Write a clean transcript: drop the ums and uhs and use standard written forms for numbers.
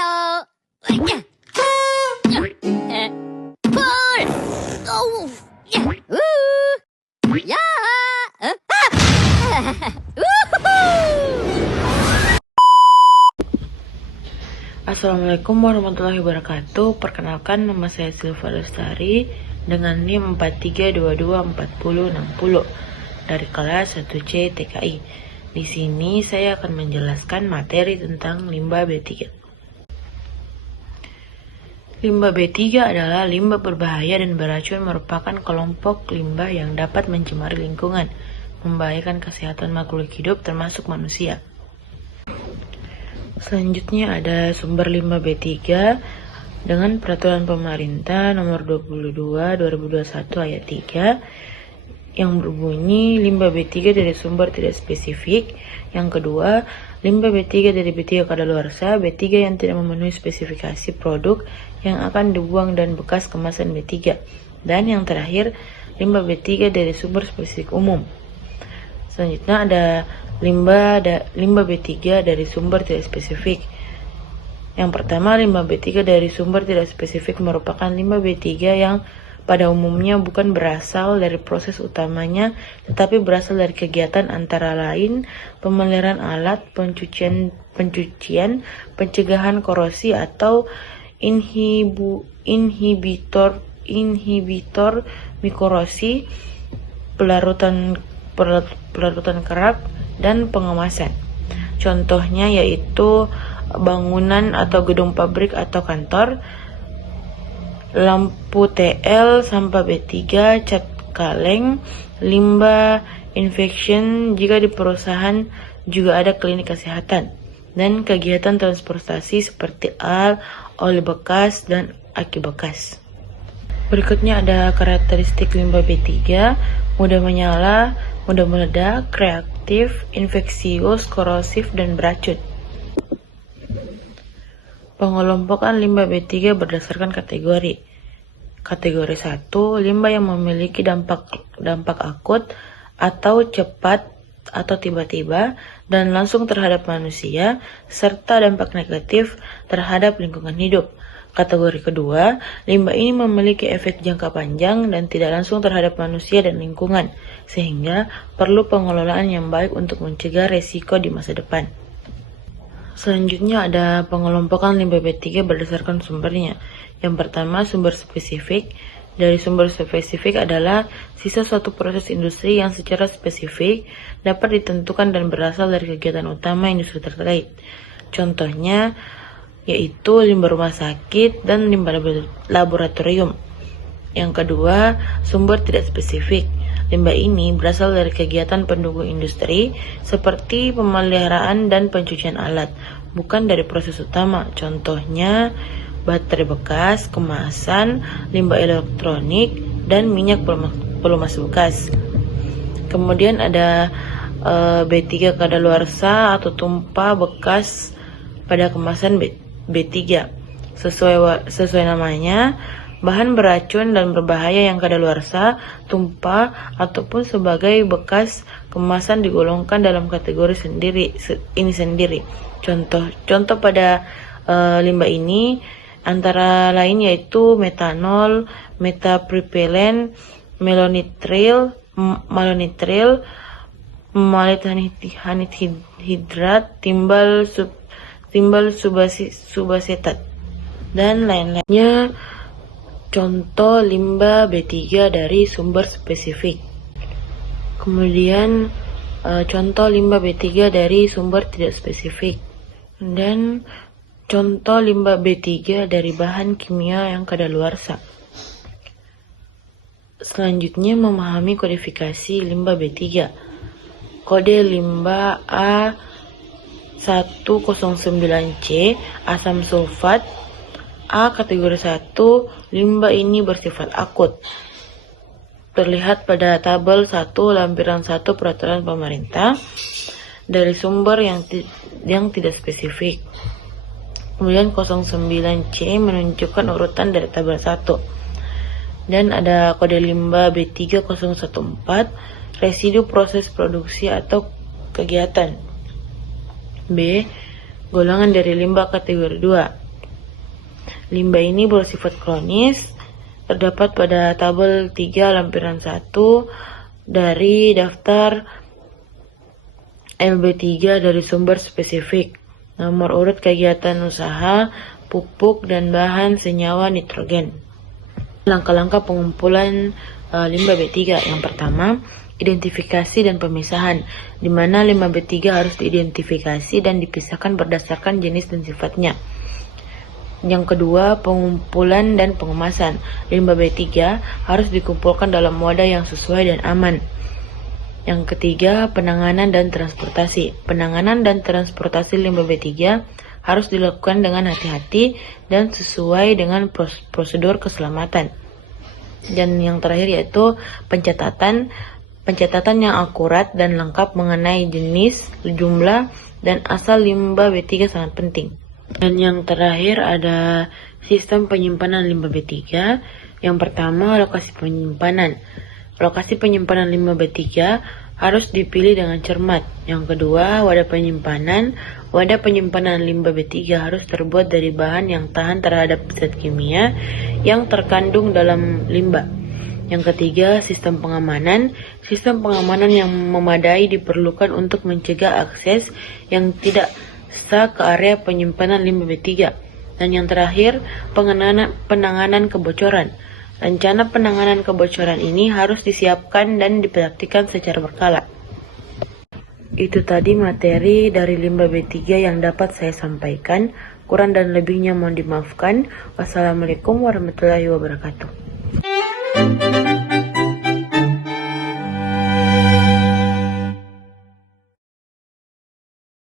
Halo. Pul. Oh. Ya. Ya. Assalamualaikum warahmatullahi wabarakatuh. Perkenalkan, nama saya Silva Lestari dengan NIM 43224060 dari kelas 1C TKI. Di sini saya akan menjelaskan materi tentang limbah B3. Limbah B3 adalah limbah berbahaya dan beracun, merupakan kelompok limbah yang dapat mencemari lingkungan, membahayakan kesehatan makhluk hidup termasuk manusia. Selanjutnya ada sumber limbah B3 dengan peraturan pemerintah nomor 22 2021 ayat 3 yang berbunyi limbah B3 dari sumber tidak spesifik. Yang kedua, limbah B3 dari B3 kadaluarsa, B3 yang tidak memenuhi spesifikasi produk yang akan dibuang dan bekas kemasan B3. Dan yang terakhir, limbah B3 dari sumber spesifik umum. Selanjutnya ada limbah B3 dari sumber tidak spesifik. Yang pertama, limbah B3 dari sumber tidak spesifik merupakan limbah B3 yang pada umumnya bukan berasal dari proses utamanya, tetapi berasal dari kegiatan antara lain pemeliharaan alat, pencucian, pencegahan korosi atau inhibitor mikrosi, pelarutan kerak, dan pengemasan. Contohnya yaitu bangunan atau gedung pabrik atau kantor, lampu TL, sampah B3, cat kaleng, limbah infection jika di perusahaan juga ada klinik kesehatan, dan kegiatan transportasi seperti oli bekas dan aki bekas. Berikutnya ada karakteristik limbah B3: mudah menyala, mudah meledak, reaktif, infeksius, korosif, dan beracun. Pengelompokan limbah B3 berdasarkan kategori. Kategori 1, limbah yang memiliki dampak akut atau cepat atau tiba-tiba dan langsung terhadap manusia, serta dampak negatif terhadap lingkungan hidup. Kategori kedua, limbah ini memiliki efek jangka panjang dan tidak langsung terhadap manusia dan lingkungan, sehingga perlu pengelolaan yang baik untuk mencegah resiko di masa depan. Selanjutnya ada pengelompokan limbah B3 berdasarkan sumbernya. Yang pertama, sumber spesifik. Dari sumber spesifik adalah sisa suatu proses industri yang secara spesifik dapat ditentukan dan berasal dari kegiatan utama industri terkait. Contohnya yaitu limbah rumah sakit dan limbah laboratorium. Yang kedua, sumber tidak spesifik. Limbah ini berasal dari kegiatan pendukung industri seperti pemeliharaan dan pencucian alat, bukan dari proses utama. Contohnya baterai bekas, kemasan, limbah elektronik, dan minyak pelumas bekas. Kemudian ada B3 kadaluarsa atau tumpah bekas pada kemasan B3. Sesuai namanya, bahan beracun dan berbahaya yang kadaluarsa, tumpah, ataupun sebagai bekas kemasan digolongkan dalam kategori ini sendiri. Contoh pada limbah ini antara lain yaitu metanol, metapropylen, malonitril, malit anhidrat, timbal subasetat, dan lain-lainnya. Contoh limbah B3 dari sumber spesifik. Kemudian contoh limbah B3 dari sumber tidak spesifik. Dan contoh limbah B3 dari bahan kimia yang kadaluarsa. Selanjutnya, memahami kodifikasi limbah B3. Kode limbah A109C, asam sulfat. A. Kategori 1, limbah ini bersifat akut. Terlihat pada tabel 1 lampiran 1 peraturan pemerintah dari sumber yang tidak spesifik. Kemudian 09C menunjukkan urutan dari tabel 1. Dan ada kode limbah B3014, residu proses produksi atau kegiatan. B. Golongan dari limbah kategori 2. Limbah ini bersifat kronis, terdapat pada tabel 3 lampiran 1 dari daftar LB3 dari sumber spesifik, nomor urut kegiatan usaha, pupuk, dan bahan senyawa nitrogen. Langkah-langkah pengumpulan limbah B3. Yang pertama, identifikasi dan pemisahan, di mana limbah B3 harus diidentifikasi dan dipisahkan berdasarkan jenis dan sifatnya. Yang kedua, pengumpulan dan pengemasan. Limbah B3 harus dikumpulkan dalam wadah yang sesuai dan aman. Yang ketiga, penanganan dan transportasi. Penanganan dan transportasi limbah B3 harus dilakukan dengan hati-hati dan sesuai dengan prosedur keselamatan. Dan yang terakhir yaitu pencatatan yang akurat dan lengkap mengenai jenis, jumlah, dan asal limbah B3 sangat penting. Dan yang terakhir ada sistem penyimpanan limbah B3. Yang pertama, lokasi penyimpanan. Lokasi penyimpanan limbah B3 harus dipilih dengan cermat. Yang kedua, wadah penyimpanan. Wadah penyimpanan limbah B3 harus terbuat dari bahan yang tahan terhadap zat kimia yang terkandung dalam limbah. Yang ketiga, sistem pengamanan. Sistem pengamanan yang memadai diperlukan untuk mencegah akses yang tidak sah ke area penyimpanan limbah B3. Dan yang terakhir, penanganan kebocoran. Rencana penanganan kebocoran ini harus disiapkan dan dipraktikkan secara berkala. Itu tadi materi dari limbah B3 yang dapat saya sampaikan. Kurang dan lebihnya mohon dimaafkan. Wassalamualaikum warahmatullahi wabarakatuh.